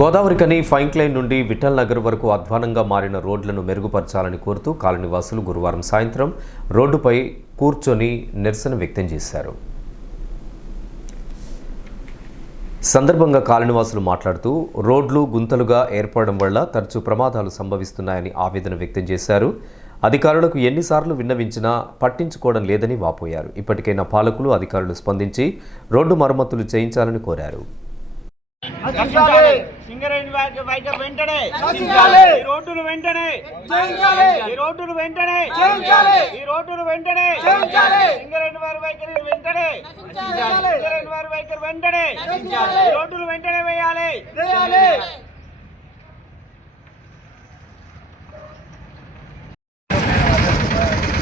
Godavarikhani fine line నుండి విఠల్ నగర్ వరకు అధ్వానంగా మారిన రోడ్లను మెరుగుపరచాలని కోరుతూ కాలనీవాసులు గురువారం సాయంత్రం రోడ్డుపై కూర్చొని నిరసన వ్యక్తం చేశారు. సందర్భంగా కాలనీవాసులు మాట్లాడుతూ రోడ్లు గుంతలుగా ఏర్పడడం వల్ల తరచూ ప్రమాదాలు సంభవిస్తున్నాయని ఆవేదన వ్యక్తం చేశారు. అధికారులకు ఎన్నిసార్లు విన్నవించినా పట్టించుకోవడం లేదని వాపోయారు. ఇప్పటికైనా పాలకులు అధికారులు స్పందించి రోడ్డు మరమ్మతులు చేయించాలని కోరారు.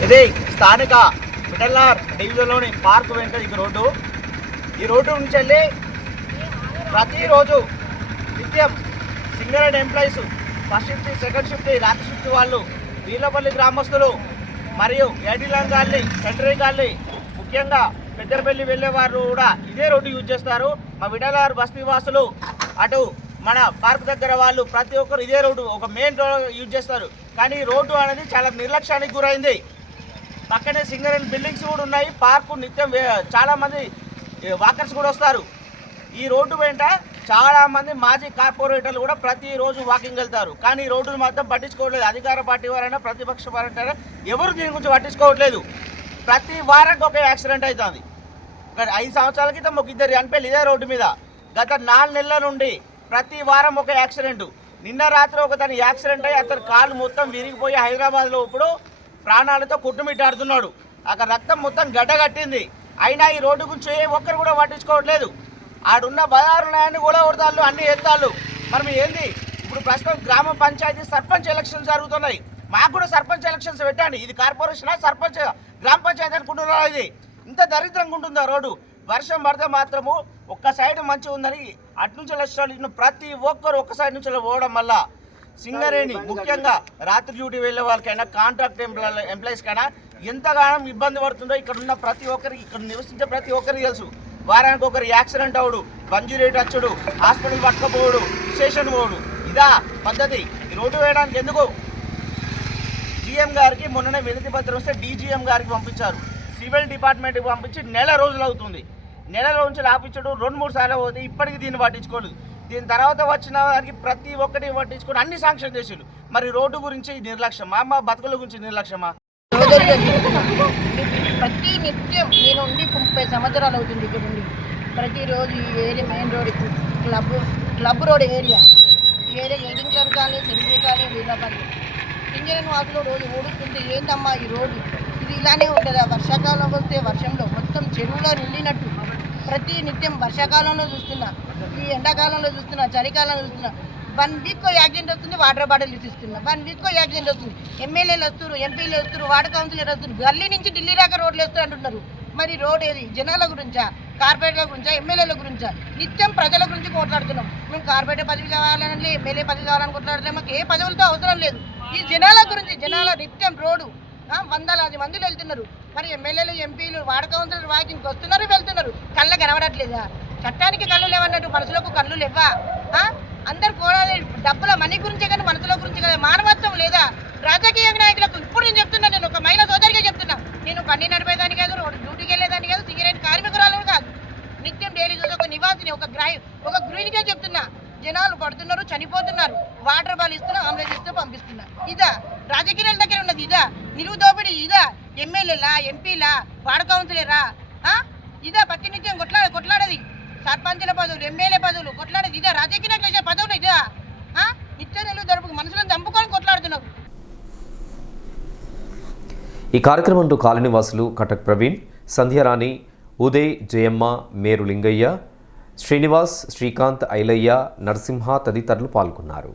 ఇది స్థానిక మిడల్నార్ డివిజన్లోని పార్క్ వెంట ఈ రోడ్డు నుంచి వెళ్ళి ప్రతిరోజు నిత్యం Singareni employees first shift, second shift, రాత్రి షిఫ్ట్ వాళ్ళు, వీళ్ళపల్లి గ్రామస్తులు మరియు ఏడీలం కాలనీ, సెంటరీ కాలనీ, ముఖ్యంగా పెద్దరపల్లి వెళ్ళే వారు కూడా ఇదే రోడ్డు యూజ్ చేస్తారు. మా విడలార్ బస్తీ వాసులు అటు మన పార్క్ దగ్గర వాళ్ళు ప్రతి ఒక్కరు ఇదే రోడ్డు ఒక మెయిన్ రోడ్ యూజ్ చేస్తారు. కానీ ఈ రోడ్డు అనేది చాలా నిర్లక్ష్యానికి గురైంది. పక్కనే సింగరేణి బిల్డింగ్స్ కూడా ఉన్నాయి. పార్కు నిత్యం చాలామంది వాకర్స్ కూడా వస్తారు. ఈ రోడ్డు వెంట చాలామంది మాజీ కార్పొరేటర్లు కూడా ప్రతిరోజు వాకింగ్ వెళ్తారు. కానీ ఈ రోడ్డును మాత్రం పట్టించుకోవట్లేదు. అధికార పార్టీ వారైనా ప్రతిపక్ష వారైనా ఎవరు దీని గురించి పట్టించుకోవట్లేదు. ప్రతి వారానికి ఒక యాక్సిడెంట్ అవుతుంది. 5 సంవత్సరాల క్రితం ఒక ఇద్దరు చనిపోయి ఇదే రోడ్డు మీద. గత 4 నెలల నుండి ప్రతి వారం ఒక యాక్సిడెంట్. నిన్న రాత్రి ఒకతను యాక్సిడెంట్ అయ్యి అతని కాలు మొత్తం విరిగిపోయి హైదరాబాద్లో ఇప్పుడు ప్రాణాలతో కుట్టుమిట్టాడుతున్నాడు. అక్కడ రక్తం మొత్తం గడ్డగట్టింది. అయినా ఈ రోడ్డు గురించి ఒక్కరు కూడా పట్టించుకోవట్లేదు. ఆడున్న బదారున్నాయని కూడా కొడతాళ్ళు, అన్ని ఎత్తాళ్ళు. మరి ఏంది ఇప్పుడు ప్రస్తుతం గ్రామ పంచాయతీ సర్పంచ్ ఎలక్షన్స్ జరుగుతున్నాయి. మాకు కూడా సర్పంచ్ ఎలక్షన్స్ పెట్టండి. ఇది కార్పొరేషనా సర్పంచ్ గ్రామ పంచాయతీ అనుకుంటున్నారా? ఇది ఇంత దరిద్రంగా ఉంటుందా రోడ్డు? వర్షం పడితే మాత్రము ఒక్క సైడ్ మంచిగా ఉందని అటు నుంచి వచ్చిన ప్రతి ఒక్కరు ఒక్క సైడ్ నుంచి పోవడం వల్ల సింగరేణి ముఖ్యంగా రాత్రి డ్యూటీ వెళ్ళే వాళ్ళకైనా కాంట్రాక్ట్ ఎంప్లాయీస్కైనా ఎంతగానో ఇబ్బంది పడుతుందో ఇక్కడ ఉన్న ప్రతి ఒక్కరికి, ఇక్కడ నివసించే ప్రతి ఒక్కరికి తెలుసు. వారానికి ఒకరు యాక్సిడెంట్ అవడు, బంజురేట్ వచ్చుడు, హాస్పిటల్ పట్టుకపోవడు, స్టేషన్ పోవడు. ఇదా పద్ధతి? ఈ రోడ్డు వేయడానికి ఎందుకు? జీఎం గారికి మొన్ననే వినతి పత్రం వస్తే డీజీఎం గారికి పంపించారు. సివిల్ డిపార్ట్మెంట్కి పంపించి నెల రోజులు అవుతుంది. నెల రోజులు ఆపించడు 2-3 సార్లు పోతే ఇప్పటికీ దీన్ని పట్టించుకోలేదు. దీని తర్వాత వచ్చిన వారికి ప్రతి ఒక్కటి పట్టించుకొని అన్ని శాంక్షన్ చేసిండు. మరి రోడ్డు గురించి నిర్లక్ష్యమా? మా బతుకుల గురించి నిర్లక్ష్యమా? ప్రతి నిత్యం నేను ఉండి 30 సంవత్సరాలు అవుతుంది ఇక్కడ ఉండి. ప్రతిరోజు ఈ area main road club road ఈ ఏరియా ఎడింగ్లర్ కానీ, సెంట్రీ కానీ, వీళ్ళపల్లి సింగరేణి వాసులు రోజు ఓడుస్తుంటే ఏంటమ్మా ఈ రోడ్డు? ఇది ఇలానే ఉంటుందా? వర్షాకాలం వస్తే వర్షంలో మొత్తం చెరువులో నిండినట్టు ప్రతి నిత్యం వర్షాకాలంలో చూస్తున్నా, ఈ ఎండాకాలంలో చూస్తున్నా, చలికాలంలో చూస్తున్నా. 1 వీక్ యాక్సిడెంట్ వస్తుంది, వాటర్ బాటిల్ ఇస్తున్నా. 1 వీక్ యాక్సిడెంట్ వస్తుంది. ఎమ్మెల్యేలు వస్తారు, ఎంపీలు వస్తారు, వార్డు కౌన్సిలర్ వస్తారు. గల్లీ నుంచి ఢిల్లీ దాకా రోడ్లు వేస్తారు అంటున్నారు. మరి రోడ్ ఏది? జనాల గురించా, కార్పొరేట్ల గురించా, ఎమ్మెల్యేల గురించా? నిత్యం ప్రజల గురించి కొట్లాడుతున్నాం. మేము కార్పొరేటర్ పదవి కావాలని, ఎమ్మెల్యే పదవి కావాలని కొట్లాడుతున్నాం. మాకు ఏ పదవులతో అవసరం లేదు. ఈ జనాల గురించి, జనాల నిత్యం రోడ్డు వందలాది మందిలు వెళ్తున్నారు. మరి ఎమ్మెల్యేలు, ఎంపీలు, వార్డు కౌన్సిలర్ వాకింగ్కి వస్తున్నారు, వెళ్తున్నారు. కళ్ళ కనబడట్లేదా? చట్టానికి కళ్ళు లేవన్నట్టు మనసులకు కళ్ళు లేవా? అందరు కోరాలి డబ్బుల మనీ గురించే కానీ మనసుల గురించి కదా. మానవత్వం లేదా? రాజకీయ నాయకులకు ఇప్పుడు నేను చెప్తున్నా, నేను ఒక మహిళా సోదరిగా చెప్తున్నా. నేను బండి నడిపేదాన్ని కాదు, డ్యూటీకి వెళ్ళేదాన్ని కాదు, సింగరేణి కార్మికురాలు కాదు. నిత్యం డైలీ చూసి ఒక నివాసిని, ఒక గృహిణిగా చెప్తున్నా. జనాలు పడుతున్నారు, చనిపోతున్నారు. వాటర్ బాల్ ఇస్తున్నా, అంబులెన్స్ ఇస్తూ పంపిస్తున్నా. ఇదా రాజకీయాల దగ్గర ఉన్నది? ఇదా నిలువు దోపిడీ? ఇదా ఎమ్మెల్యేలా, ఎంపీలా, వార్డు కౌన్సిలరా? ఇదా ప్రతినిత్యం కొట్లాడేది? సర్పంచుల పదవులు, ఎమ్మెల్యే పదవులు కొట్లాడేది ఇదా? రాజకీయ పదవులు ఇదా? నిత్యం నిలువు దొరుకు మనుషులను చంపుకొని కొట్లాడుతున్నారు. ఈ కార్యక్రమంలో కాలనీవాసులు కటక్ ప్రవీణ్, సంధ్యారాణి, ఉదయ్, జయమ్మ, మేరు లింగయ్య, శ్రీనివాస్, శ్రీకాంత్, ఐలయ్య, నరసింహ తదితరులు పాల్గొన్నారు.